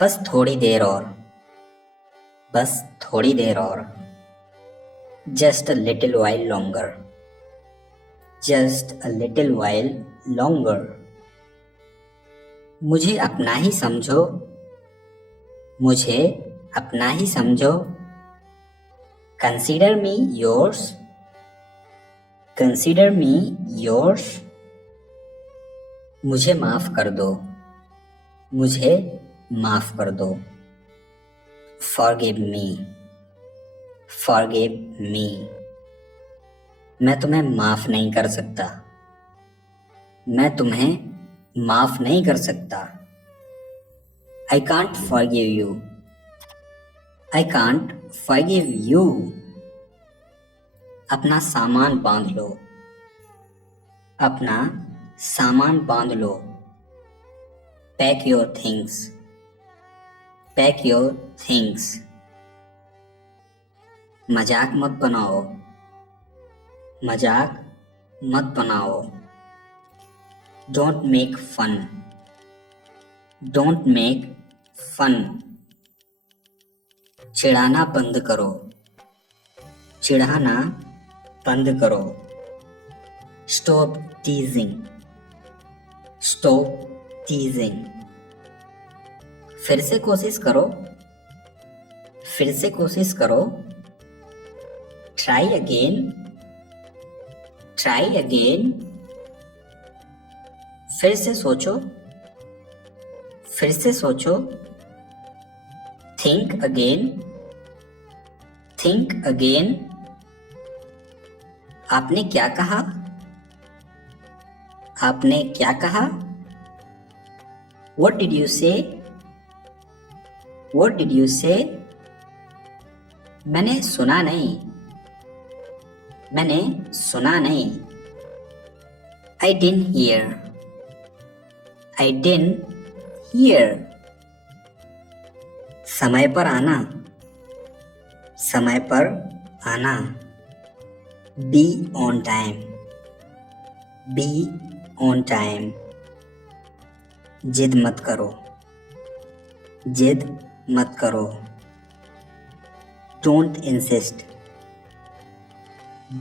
बस थोड़ी देर और, बस थोड़ी देर और, just a little while longer, just a little while longer. मुझे अपना ही समझो, मुझे अपना ही समझो. Consider me yours, consider me yours. मुझे माफ कर दो, मुझे माफ कर दो. Forgive me, forgive me. मैं तुम्हें माफ नहीं कर सकता, मैं तुम्हें माफ नहीं कर सकता. I can't forgive you, I can't forgive you. अपना सामान बांध लो, अपना सामान बांध लो. Pack your things, pack your things. मजाक मत बनाओ, मजाक मत बनाओ. Don't make fun, don't make fun. चिढ़ाना बंद करो, चिढ़ाना बंद करो. Stop teasing, stop teasing. फिर से कोशिश करो, फिर से कोशिश करो. Try again, try again. फिर से सोचो, फिर से सोचो. Think again, think again. आपने क्या कहा, आपने क्या कहा. What did you say, what did you say. मैंने सुना नहीं, मैंने सुना नहीं. I didn't hear, I didn't hear. समय पर आना, समय पर आना. Be on time, be on time. जिद मत करो, जिद मत करो. Don't insist,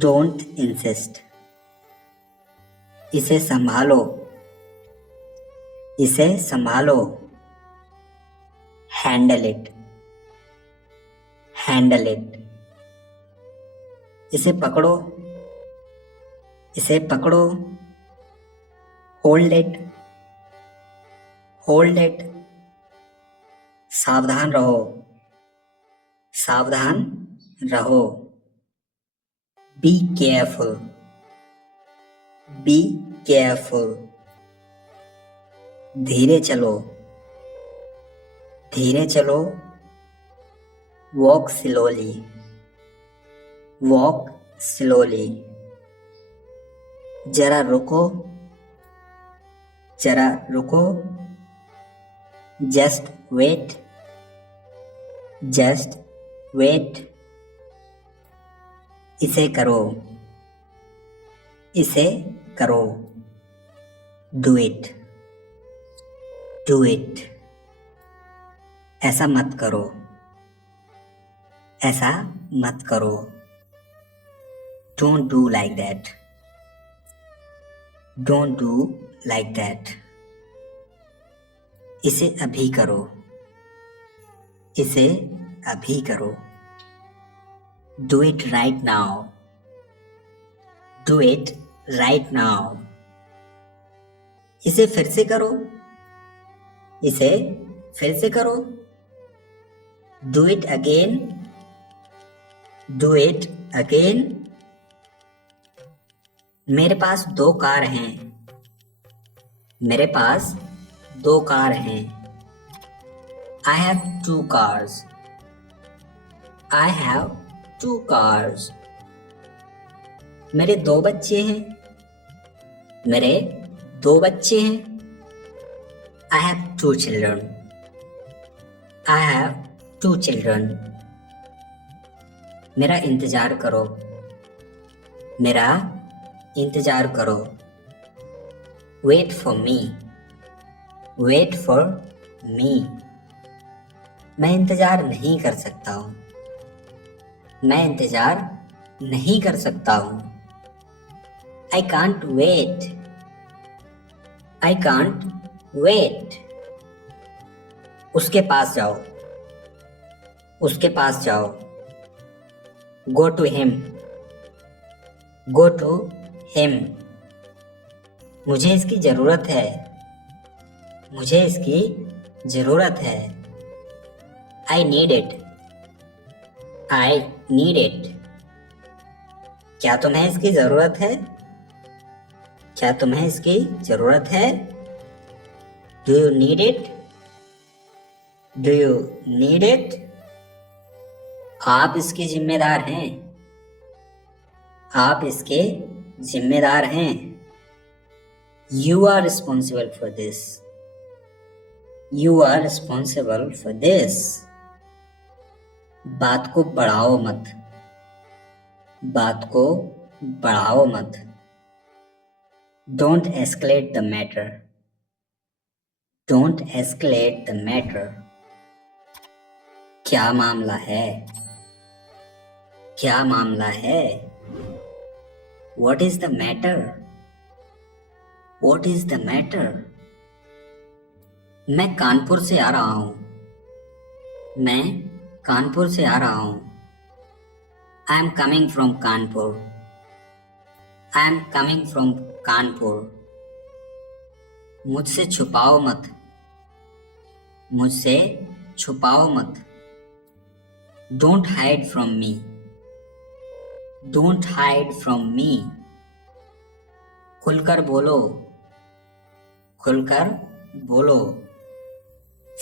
don't insist. इसे संभालो, इसे संभालो. Handle it, handle it. इसे पकड़ो, इसे पकड़ो. Hold it, hold it. सावधान रहो, सावधान रहो. Be careful, be careful. धीरे चलो, धीरे चलो. Walk slowly, walk slowly. जरा रुको, जरा रुको. Just wait, just wait. इसे करो, इसे करो. Do it, do it. ऐसा मत करो, ऐसा मत करो. Don't do like that, don't do like that. इसे अभी करो, इसे अभी करो. Do it right now, do it right now. इसे फिर से करो, इसे फिर से करो. Do it again, do it again. मेरे पास 2 कार हैं, मेरे पास 2 कार हैं. I have 2 cars, I have 2 cars. मेरे 2 बच्चे हैं, मेरे 2 बच्चे हैं. I have 2 children, I have 2 children. मेरा इंतजार करो, मेरा इंतजार करो. Wait for me, wait for me. मैं इंतजार नहीं कर सकता हूँ। मैं इंतजार नहीं कर सकता हूँ। I can't wait. I can't wait. उसके पास जाओ। उसके पास जाओ। Go to him. Go to him. मुझे इसकी जरूरत है। मुझे इसकी जरूरत है। I need it. I need it. क्या तुम्हें इसकी जरूरत है? क्या तुम्हें इसकी जरूरत है? Do you need it? Do you need it? आप इसके जिम्मेदार हैं। आप इसके जिम्मेदार हैं। You are responsible for this. You are responsible for this. बात को बढ़ाओ मत। बात को बढ़ाओ मत। Don't escalate the matter. Don't escalate the matter. क्या मामला है? क्या मामला है? What is the matter? What is the matter? मैं कानपुर से आ रहा हूँ। मैं कानपुर से आ रहा हूँ। I am coming from Kanpur. I am coming from Kanpur. मुझसे छुपाओ मत। मुझसे छुपाओ मत। Don't hide from me. Don't hide from me. खुलकर बोलो। खुलकर बोलो।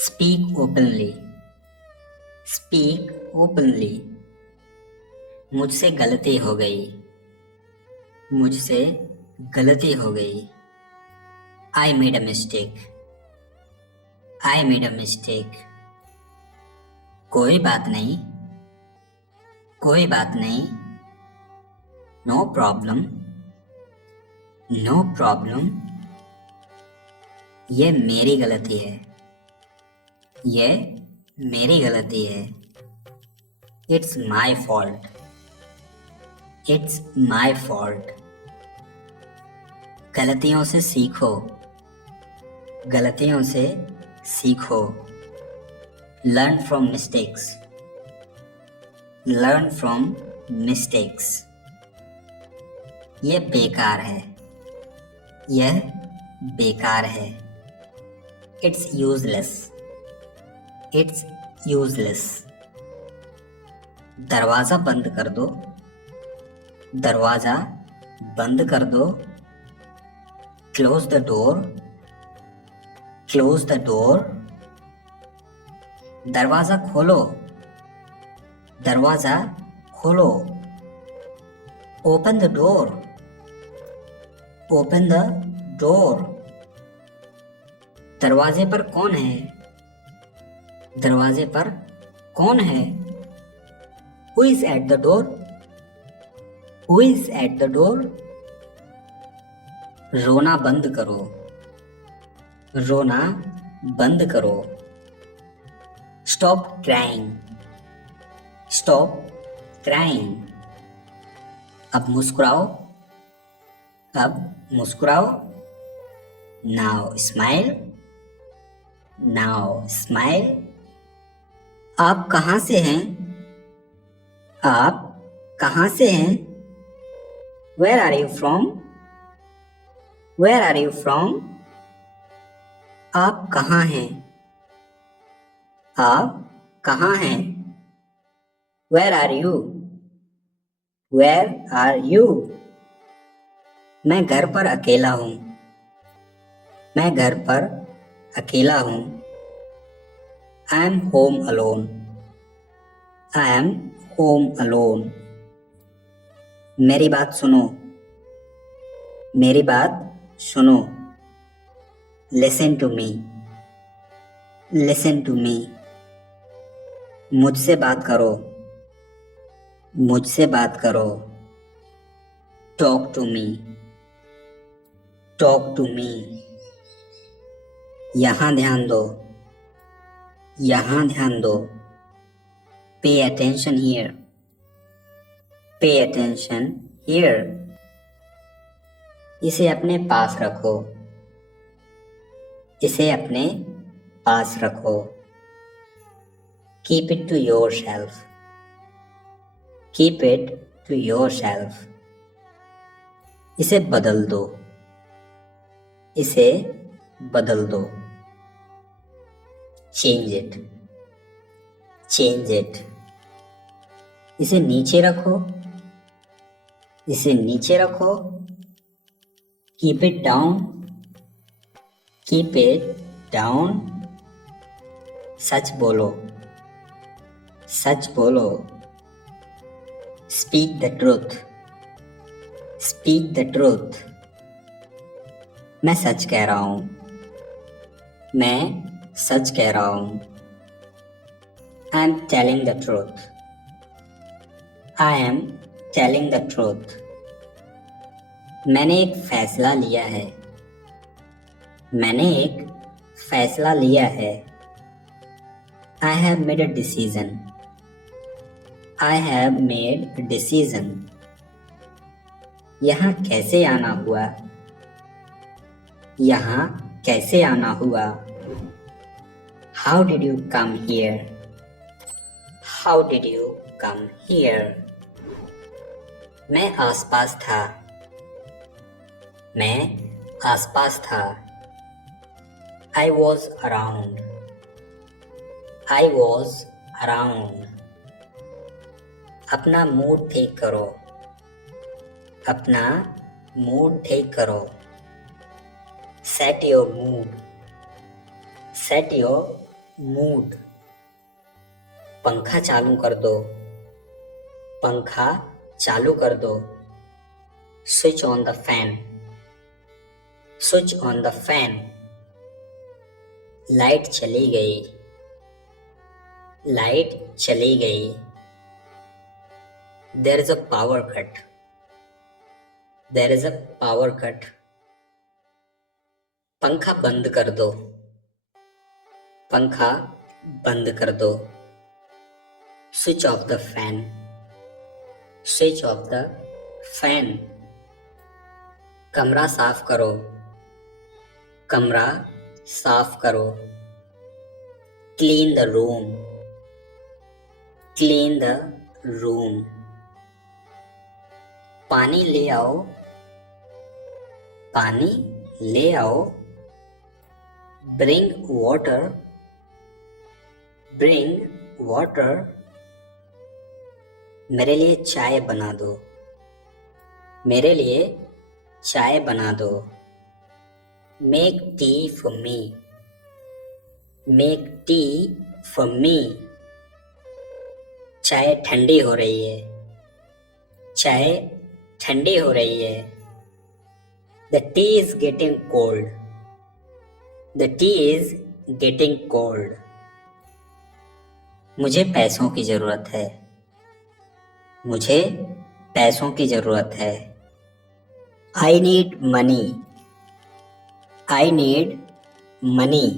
Speak openly. Speak openly. मुझसे गलती हो गई। मुझसे गलती हो गई। I made a mistake. I made a mistake. कोई बात नहीं। कोई बात नहीं। No problem. No problem. ये मेरी गलती है। ये मेरी गलती है। It's my fault. It's my fault. गलतियों से सीखो। गलतियों से सीखो। Learn from mistakes. Learn from mistakes. यह बेकार है। यह बेकार है। It's useless. It's useless. दरवाज़ा बंद कर दो। दरवाज़ा बंद कर दो। Close the door. Close the door. दरवाज़ा खोलो। दरवाज़ा खोलो। Open the door. Open the door. दरवाजे पर कौन है? दरवाजे पर कौन है? Who is at the door? Who is at the door? रोना बंद करो। रोना बंद करो। Stop crying. Stop crying. अब मुस्कुराओ। अब मुस्कुराओ। Now smile. Now smile. आप कहाँ से हैं? आप कहाँ से हैं? Where are you from? Where are you from? आप कहाँ हैं? आप कहाँ हैं? Where are you? Where are you? मैं घर पर अकेला हूँ। मैं घर पर अकेला हूँ। I am home alone. I am home alone. मेरी बात सुनो। मेरी बात सुनो। Listen to me. Listen to me. मुझसे बात करो। मुझसे बात करो। Talk to me. Talk to me. यहाँ ध्यान दो। यहाँ ध्यान दो। Pay attention here. Pay attention here. इसे अपने पास रखो। इसे अपने पास रखो। Keep it to yourself. Keep it to yourself. इसे बदल दो। इसे बदल दो। Change it. Change it. इसे नीचे रखो। इसे नीचे रखो। Keep it down. Keep it down. सच बोलो। सच बोलो। Speak the truth. Speak the truth. मैं सच कह रहा हूं। मैं सच कह रहा हूं। I am telling the truth. I am telling the truth. मैंने एक फैसला लिया है। मैंने एक फैसला लिया है। I have made a decision. I have made a decision. यहाँ कैसे आना हुआ? यहाँ कैसे आना हुआ? How did you come here? How did you come here? मैं आसपास था। मैं आसपास था। I was around. I was around. अपना मूड ठीक करो। अपना मूड ठीक करो। Set your mood. Set your mood. पंखा चालू कर दो। पंखा चालू कर दो। Switch on the fan. Switch on the fan. Light चली गई। लाइट चली गई। There is a power cut. There is a power cut. पंखा बंद कर दो। पंखा बंद कर दो। Switch off the fan. Switch off the fan. कमरा साफ करो। कमरा साफ करो। Clean the room. Clean the room. पानी ले आओ। पानी ले आओ। Bring water. Bring water. मेरे लिए चाय बना दो। मेरे लिए चाय बना दो। Make tea for me. Make tea for me. चाय ठंडी हो रही है। चाय ठंडी हो रही है। The tea is getting cold. The tea is getting cold. मुझे पैसों की जरूरत है। मुझे पैसों की जरूरत है। I need money. I need money.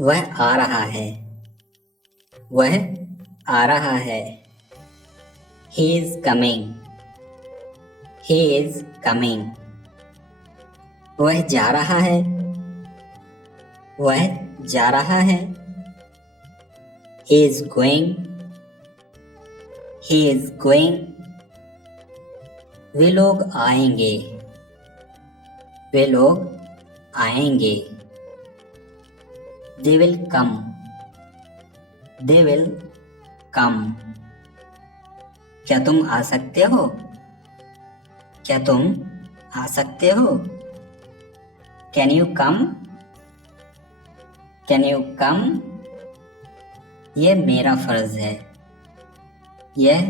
वह आ रहा है। वह आ रहा है। He is coming. He is coming. वह जा रहा है। वह जा रहा है। He is going. He is going. वे लोग आएंगे। वे लोग आएंगे। They will come. They will come. क्या तुम आ सकते हो? क्या तुम आ सकते हो? Can you come? Can you come? यह मेरा फर्ज है। यह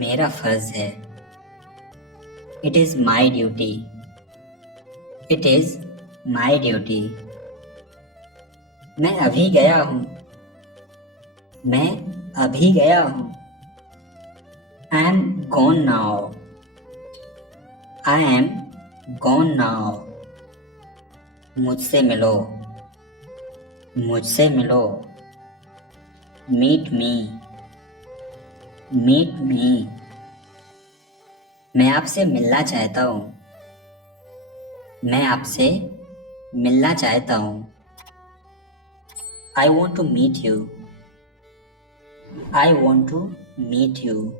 मेरा फर्ज है। It is my duty. It is my duty. मैं अभी गया हूँ। मैं अभी गया हूँ। I am gone now. I am gone now. मुझसे मिलो। मुझसे मिलो। Meet me. Meet me. मैं आपसे मिलना चाहता हूँ। मैं आपसे मिलना चाहता हूँ। I want to meet you. I want to meet you.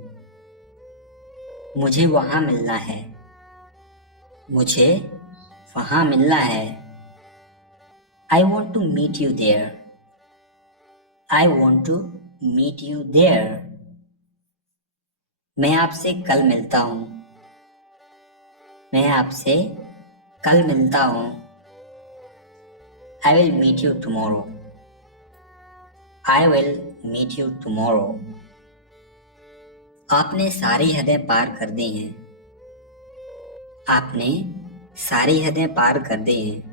मुझे वहाँ मिलना है। मुझे वहाँ मिलना है। I want to meet you there. I want to meet you there. मैं आपसे कल मिलता हूँ। मैं आपसे कल मिलता हूँ। I will meet you tomorrow. I will meet you tomorrow. आपने सारी हदें पार कर दी हैं। आपने सारी हदें पार कर दी हैं।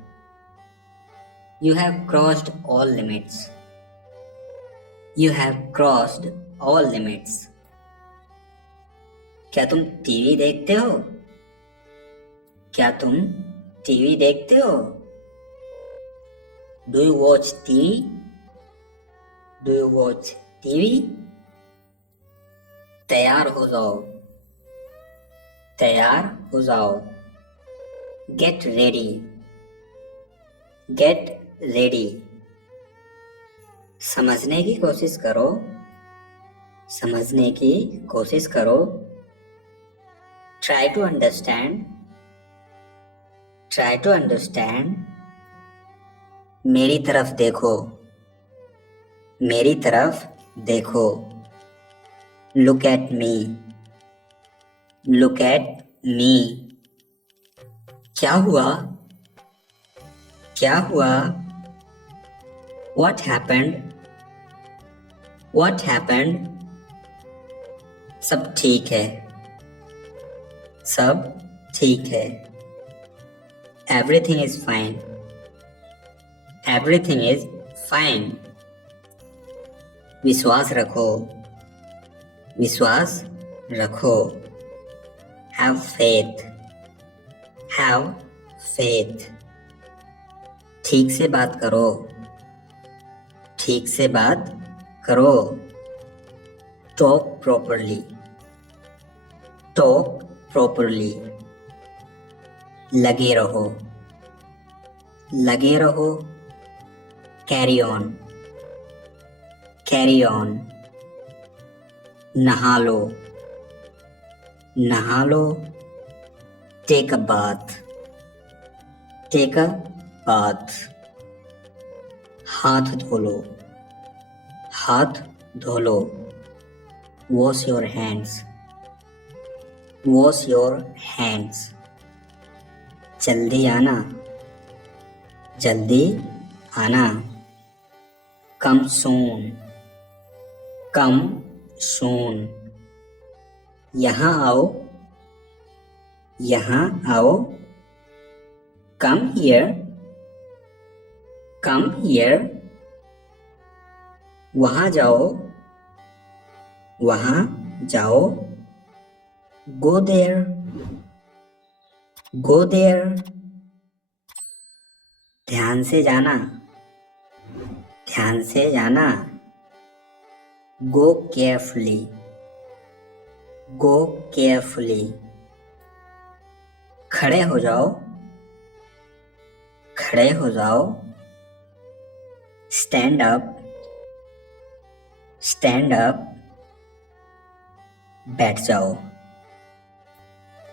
You have crossed all limits. You have crossed all limits. क्या तुम टीवी देखते हो? क्या तुम टीवी देखते हो? Do you watch TV? Do you watch TV? तैयार हो जाओ। तैयार हो जाओ। Get ready. Get ready. समझने की कोशिश करो। समझने की कोशिश करो। Try to understand. Try to understand. मेरी तरफ देखो। मेरी तरफ देखो। Look at me. Look at me. क्या हुआ? क्या हुआ? What happened? What happened? सब ठीक है। सब ठीक है। Everything is fine. Everything is fine. विश्वास रखो। विश्वास रखो। Have faith. Have faith. ठीक से बात करो। ठीक से बात करो। Talk properly. Talk properly. लगे रहो। लगे रहो। Carry on. Carry on. नहा लो। नहा लो। Take a bath. Take a bath. हाथ धो लो। हाथ धो लो। Wash your hands. Wash your hands. जल्दी आना। जल्दी आना। Come soon. Come soon. यहाँ आओ। यहाँ आओ। Come here. Come here. वहाँ जाओ। वहाँ जाओ। Go there. Go there. ध्यान से जाना। ध्यान से जाना। Go carefully. Go carefully. खड़े हो जाओ। खड़े हो जाओ। Stand up. Stand up. बैठ जाओ।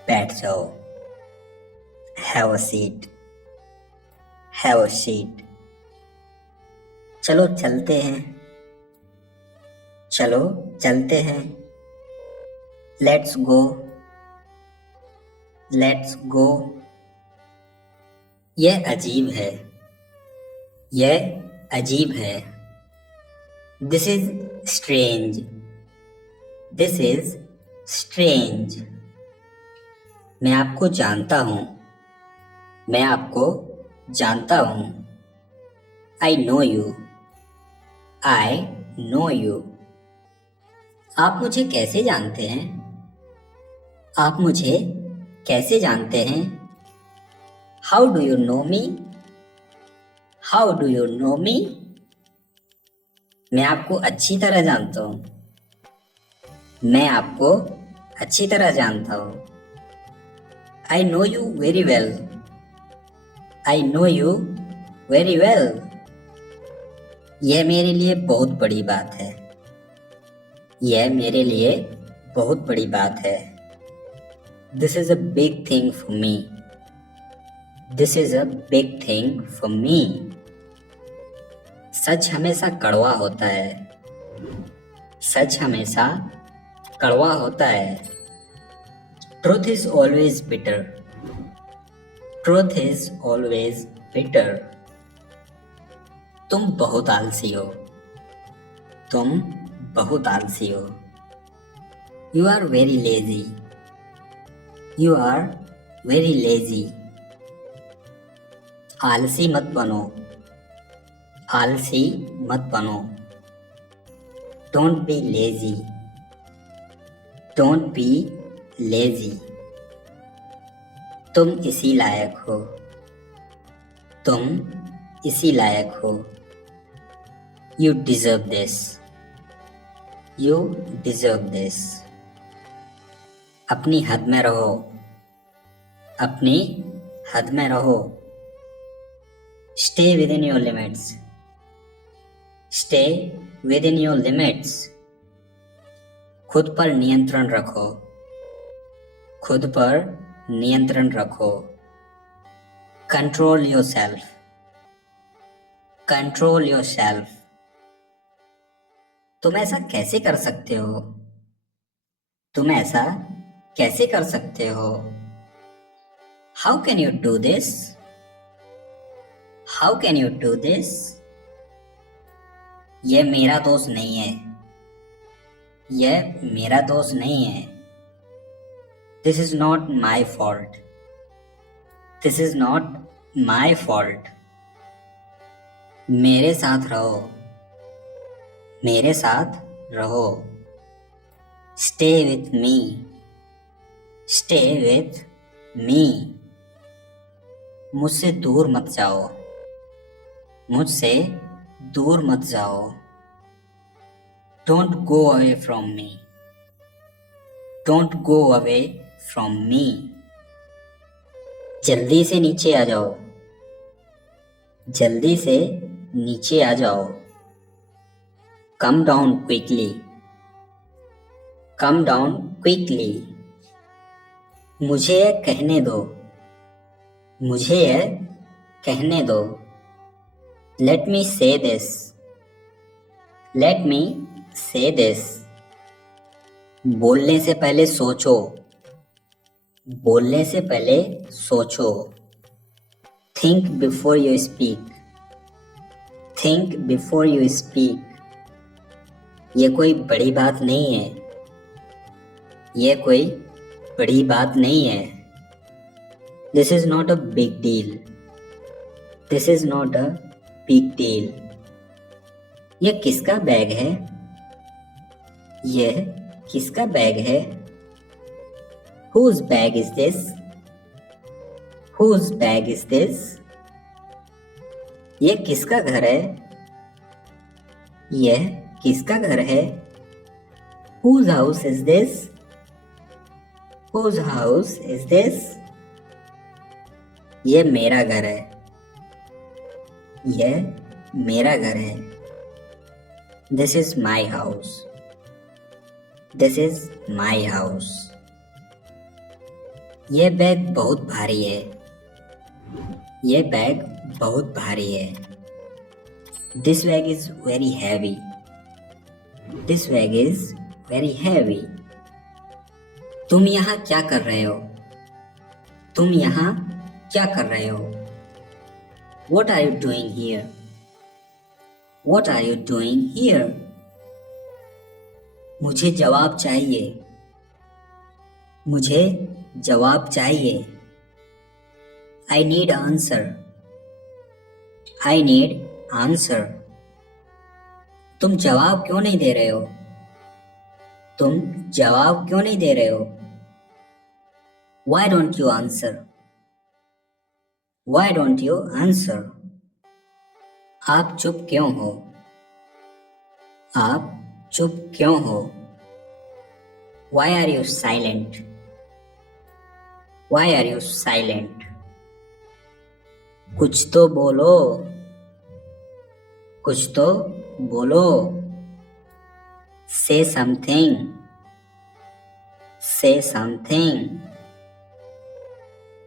बैठ जाओ। Have a seat. Have a seat. चलो चलते हैं। चलो चलते हैं। Let's go. Let's go. यह अजीब है। यह अजीब है। This is strange. This is strange. मैं आपको जानता हूँ। मैं आपको जानता हूँ। I know you. I know you. आप मुझे कैसे जानते हैं? आप मुझे कैसे जानते हैं? How do you know me? How do you know me? मैं आपको अच्छी तरह जानता हूँ। मैं आपको अच्छी तरह जानता हूँ। I know you very well. I know you very well. यह मेरे लिए बहुत बड़ी बात है। यह मेरे लिए बहुत बड़ी बात है। This is a big thing for me. This is a big thing for me. सच हमेशा कड़वा होता है। सच हमेशा कड़वा होता है। Truth is always bitter. Truth is always bitter. तुम बहुत आलसी हो। तुम बहुत आलसी हो। You are very lazy. You are very lazy. आलसी मत बनो। आलसी मत बनो। Don't be lazy. Don't be lazy. तुम इसी लायक हो। तुम इसी लायक हो। You deserve this. You deserve this. अपनी हद में रहो। अपनी हद में रहो। Stay with in your limits. Stay with in your limits. खुद पर नियंत्रण रखो। खुद पर नियंत्रण रखो। Control your self. Control your self. तुम ऐसा कैसे कर सकते हो? तुम ऐसा कैसे कर सकते हो? How can you do this? How can you do this? यह मेरा दोस्त नहीं है। यह मेरा दोस्त नहीं है। This is not my fault. This is not my fault. मेरे साथ रहो। मेरे साथ रहो। Stay with me. Stay with me. मुझसे दूर मत जाओ। मुझसे दूर मत जाओ। Don't go away from me. Don't go away from me. जल्दी से नीचे आ जाओ। जल्दी से नीचे आ जाओ। Come down quickly. Come down quickly. मुझे यह कहने दो। मुझे यह कहने दो। लेट मी से दिस। लेट मी से दिस। बोलने से पहले सोचो। बोलने से पहले सोचो। Think before you speak. Think before you speak. ये कोई बड़ी बात नहीं है। ये कोई बड़ी बात नहीं है। This is not a big deal. This is not a big deal. यह किसका बैग है? यह किसका बैग है? Whose bag is this? Whose bag is this? यह किसका घर है? यह किसका घर है? Whose house is this? Whose house is this? यह मेरा घर है। यह मेरा घर है। This is my house. This is my house. यह बैग बहुत भारी है। यह बैग बहुत भारी है। This bag is very heavy. This bag is very heavy. तुम यहाँ क्या कर रहे हो? तुम यहाँ क्या कर रहे हो? What are you doing here? What are you doing here? मुझे जवाब चाहिए। मुझे जवाब चाहिए। I need answer. I need answer. तुम जवाब क्यों नहीं दे रहे हो? तुम जवाब क्यों नहीं दे रहे हो? Why don't you answer? Why don't you answer? आप चुप क्यों हो? आप चुप क्यों हो? Why are you silent? Why are you silent? कुछ तो बोलो, कुछ तो बोलो। Say something, say something।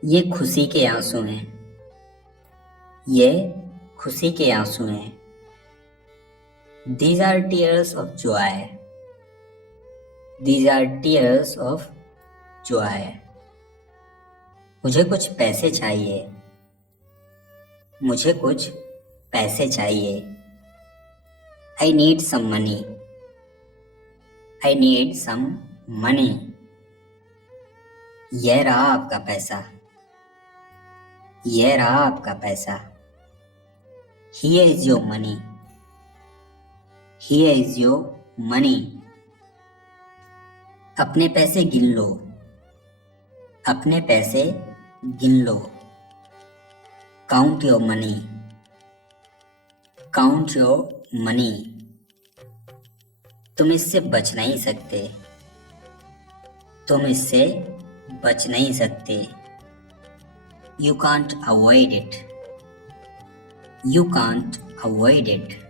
ये खुशी के आंसू हैं, ये खुशी के आंसू हैं। These are tears of joy, these are tears of joy। मुझे कुछ पैसे चाहिए, मुझे कुछ पैसे चाहिए। I need some money, I need some money। यह रहा आपका पैसा, यह रहा आपका पैसा। Here is your money, here is your money। अपने पैसे गिन लो, अपने पैसे गिन लो। Count your money, count your money। तुम इससे बच नहीं सकते, तुम इससे बच नहीं सकते। You can't avoid it, you can't avoid it।